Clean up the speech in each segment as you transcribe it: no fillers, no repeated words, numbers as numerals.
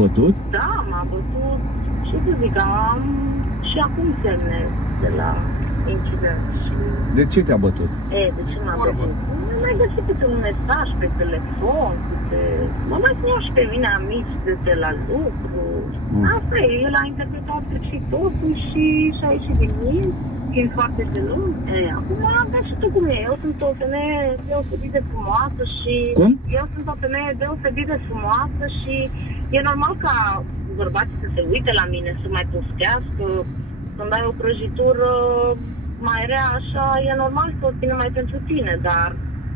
bătut? Da, m-a bătut. Ce să zic, am și acum semne de la incident. De ce te-a bătut? De ce m-a bătut? Nu mai găsit câte un mesaj pe telefon, mă mai țineau și pe mine amici de la lucru. Asta e, el a interpretat și totul și a ieșit din mine, fiind foarte gelun. Acum am și tot cum e, eu sunt o femeie deosebit de frumoasă și... Cum? Eu sunt o femeie deosebit de frumoasă și e normal ca bărbații să se uite la mine, să mai poftească. Când ai o prăjitură mai rea așa, e normal să o ține mai pentru tine, dar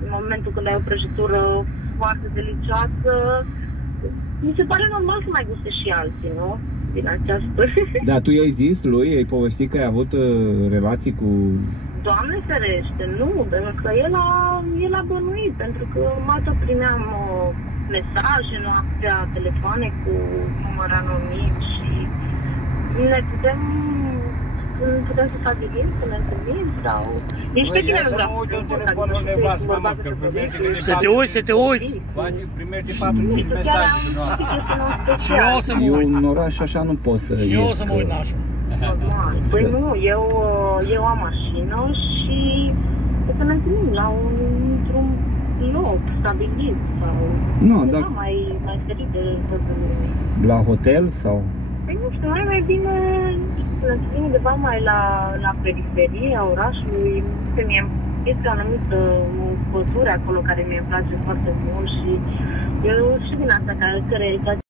în momentul când ai o prăjitură foarte delicioasă, mi se pare normal să mai guste și alții, nu? Din această... Dar tu i-ai zis lui, ai povestit că ai avut relații cu... Doamne ferește, nu, pentru că el a bănuit, pentru că mai tot primeam mesaje, noaptea, telefoane cu număr anonim și ne putem să stabilim, să ne întâlnim sau... Nici pe tine nu vreau să te telefonul nevastă, mă, că primește de Să te uiți, să te uiți! Primește 4-5 mesaje din noapte. Și eu o să mă uit. Eu în oraș așa nu pot să Și eu o să mă uit, nașul. Păi nu, eu am mașină și o să ne întâlnim într-un loc stabilit sau... Nu, dar... mai ferit de toată La hotel sau... Păi nu știu, mai bine să ne întâlnim undeva mai la periferia orașului. Este o anumită pădure acolo care mi-e place foarte mult și eu și din asta care